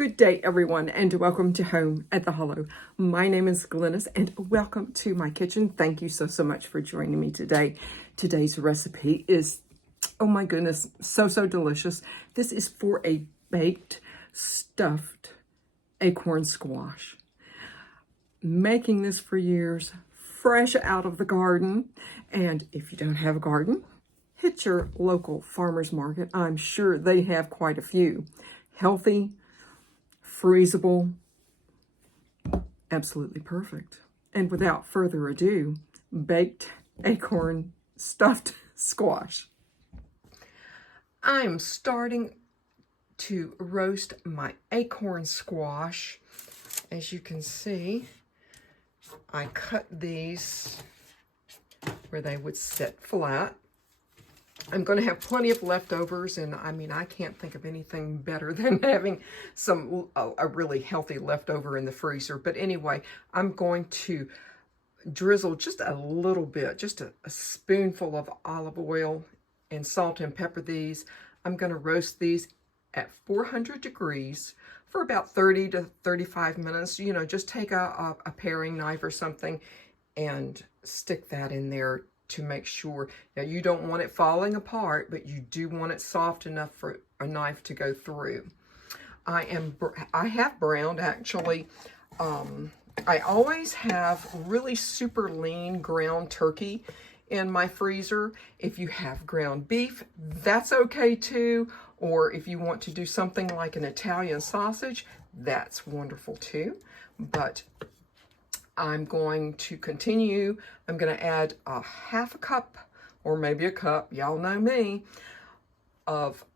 Good day, everyone, and welcome to Home at the Hollow. My name is Glennis, and welcome to my kitchen. Thank you so much for joining me today. Today's recipe is, oh my goodness, so delicious. This is for a baked, stuffed acorn squash. Making this for years, fresh out of the garden. And if you don't have a garden, hit your local farmer's market. I'm sure they have quite a few. Healthy, freezable, absolutely perfect. And without further ado, baked acorn stuffed squash. I'm starting to roast my acorn squash. As you can see, I cut these where they would sit flat. I'm going to have plenty of leftovers, and I mean, I can't think of anything better than having a really healthy leftover in the freezer. But anyway, I'm going to drizzle just a little bit, just a spoonful of olive oil and salt and pepper these. I'm going to roast these at 400 degrees for about 30 to 35 minutes. You know, just take a paring knife or something and stick that in there to make sure. Now, you don't want it falling apart, but you do want it soft enough for a knife to go through. I have browned, actually. I always have really super lean ground turkey in my freezer. If you have ground beef, that's okay too. Or if you want to do something like an Italian sausage, that's wonderful too. But I'm going to continue. I'm going to add a half a cup, or maybe a cup, y'all know me, of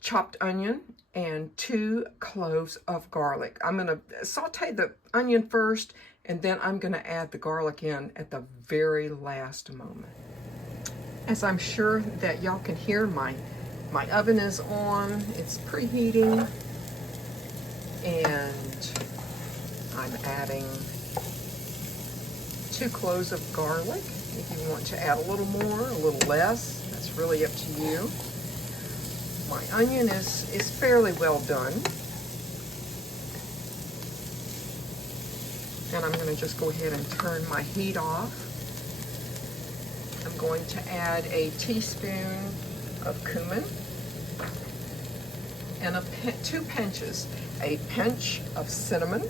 chopped onion and 2 cloves of garlic. I'm going to saute the onion first, and then I'm going to add the garlic in at the very last moment. As I'm sure that y'all can hear, my oven is on. It's preheating, and I'm adding 2 cloves of garlic. If you want to add a little more, a little less, that's really up to you. My onion is fairly well done. And I'm going to just go ahead and turn my heat off. I'm going to add a teaspoon of cumin and 2 pinches, a pinch of cinnamon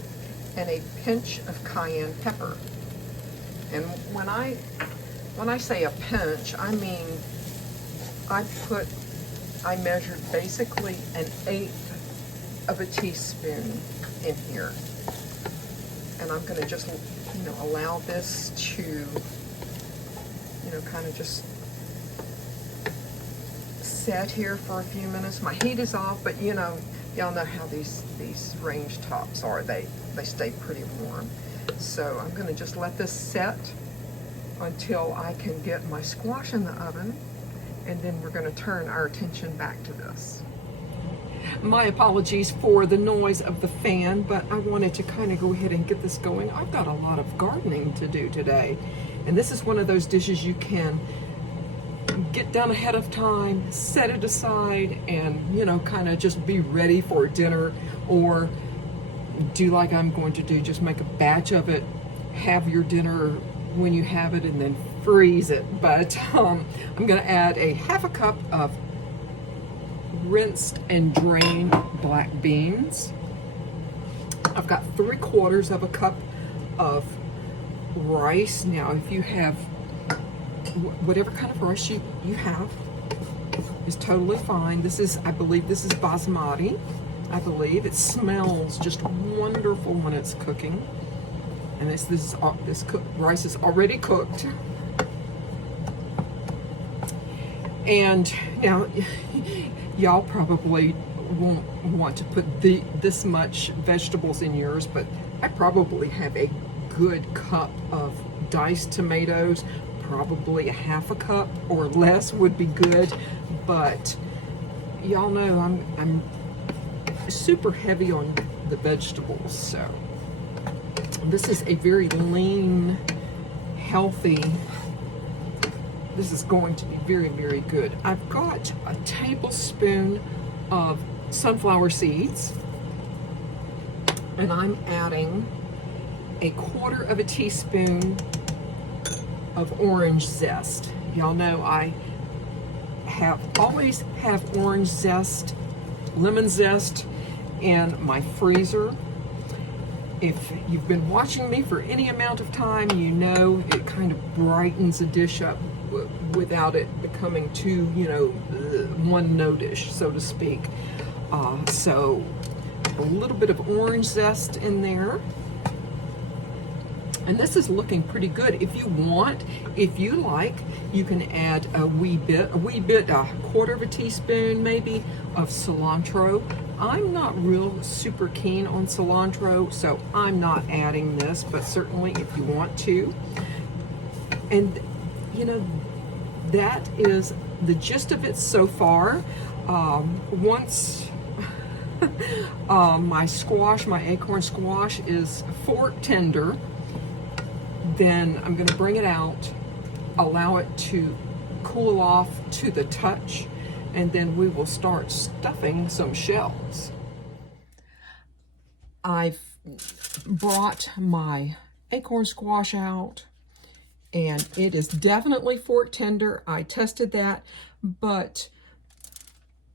and a pinch of cayenne pepper. And when I say a pinch, I mean I measured basically 1/8 of a teaspoon in here. And I'm going to just, allow this to, kind of just set here for a few minutes. My heat is off, but y'all know how these range tops are. They stay pretty warm. So I'm going to just let this set until I can get my squash in the oven, and then we're going to turn our attention back to this. My apologies for the noise of the fan, but I wanted to kind of go ahead and get this going. I've got a lot of gardening to do today, and this is one of those dishes you can get done ahead of time, set it aside, and kind of just be ready for dinner, or do like I'm going to do, just make a batch of it, have your dinner when you have it, and then freeze it. But I'm going to add a half a cup of rinsed and drained black beans. I've got 3/4 of a cup of rice. Now, if you have whatever kind of rice you have is totally fine. I believe this is basmati. I believe it smells just wonderful when it's cooking. And this rice is already cooked. And now, y'all probably won't want to put this much vegetables in yours, but I probably have a good cup of diced tomatoes. Probably a half a cup or less would be good. But y'all know I'm super heavy on the vegetables, so this is a very lean, healthy. This is going to be very good. I've got a tablespoon of sunflower seeds, And I'm adding a 1/4 teaspoon of orange zest. Y'all know I always have orange zest, lemon zest in my freezer. If you've been watching me for any amount of time, you know it kind of brightens a dish up without it becoming too, one-note-ish, so to speak. So a little bit of orange zest in there. And this is looking pretty good. If you want, if you like, you can add a 1/4 teaspoon maybe of cilantro. I'm not real super keen on cilantro, so I'm not adding this, but certainly if you want to. And that is the gist of it so far. Once my acorn squash is fork tender, then I'm going to bring it out, allow it to cool off to the touch, and then we will start stuffing some shells. I've brought my acorn squash out, and it is definitely fork tender. I tested that, but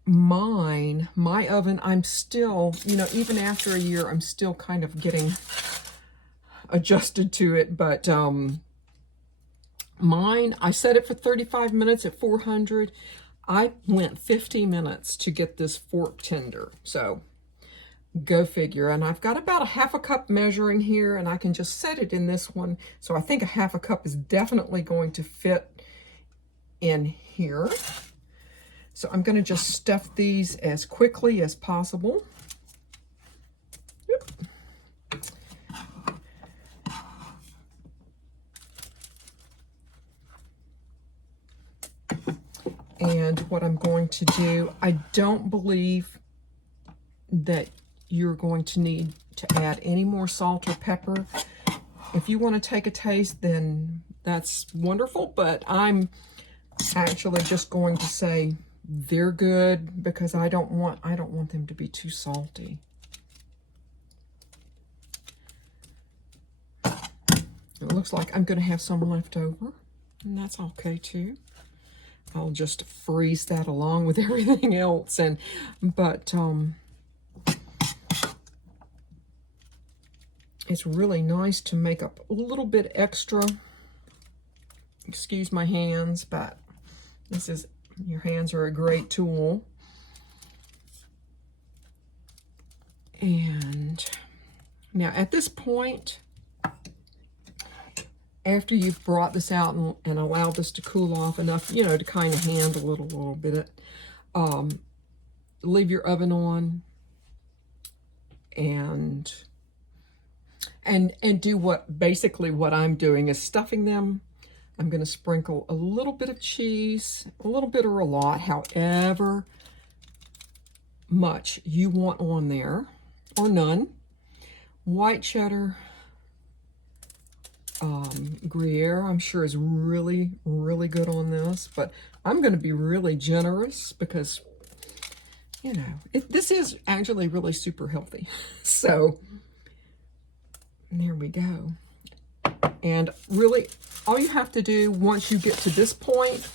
my oven, I'm still, even after a year, I'm still kind of getting adjusted to it, but mine, I set it for 35 minutes at 400. I went 50 minutes to get this fork tender, so go figure. And I've got about a 1/2 cup measuring here, and I can just set it in this one, so I think a 1/2 cup is definitely going to fit in here. So I'm going to just stuff these as quickly as possible. Yep. And what I'm going to do, I don't believe that you're going to need to add any more salt or pepper. If you want to take a taste, then that's wonderful, but I'm actually just going to say they're good because I don't want them to be too salty. It looks like I'm going to have some left over, and that's okay too. I'll just freeze that along with everything else, but it's really nice to make up a little bit extra. Excuse my hands, but your hands are a great tool. And now at this point, after you've brought this out and allowed this to cool off enough, to kind of handle it a little bit, leave your oven on and do basically what I'm doing is stuffing them. I'm going to sprinkle a little bit of cheese, a little bit or a lot, however much you want on there, or none. White cheddar, Gruyere, I'm sure is really, really good on this, but I'm going to be really generous because, this is actually really super healthy. So there we go. And really, all you have to do once you get to this point,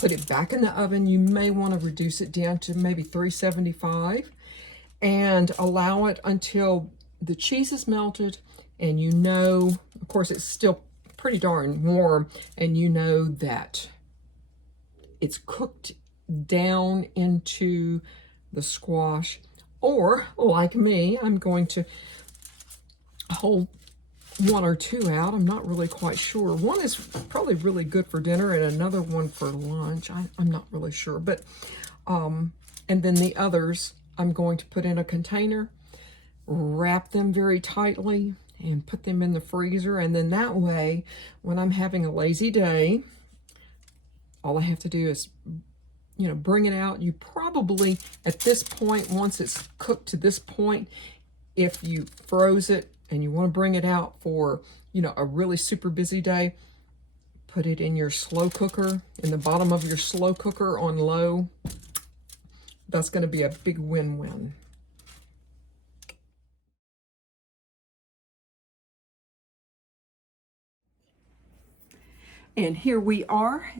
put it back in the oven. You may want to reduce it down to maybe 375 and allow it until the cheese is melted. And of course, it's still pretty darn warm, and that it's cooked down into the squash. Or, like me, I'm going to hold 1 or 2 out. I'm not really quite sure. One is probably really good for dinner, and another one for lunch. I'm not really sure. But, and then the others, I'm going to put in a container, wrap them very tightly, and put them in the freezer. And then that way, when I'm having a lazy day, all I have to do is, bring it out. You probably, at this point, once it's cooked to this point, if you froze it and you want to bring it out for, a really super busy day, put it in your slow cooker, in the bottom of your slow cooker on low. That's going to be a big win-win. And here we are.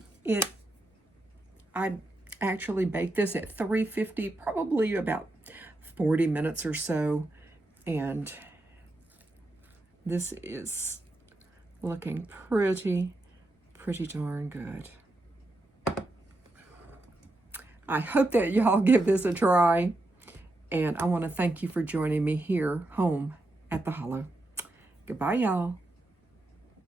I actually baked this at 350, probably about 40 minutes or so. And this is looking pretty darn good. I hope that y'all give this a try. And I want to thank you for joining me here home at the Hollow. Goodbye, y'all.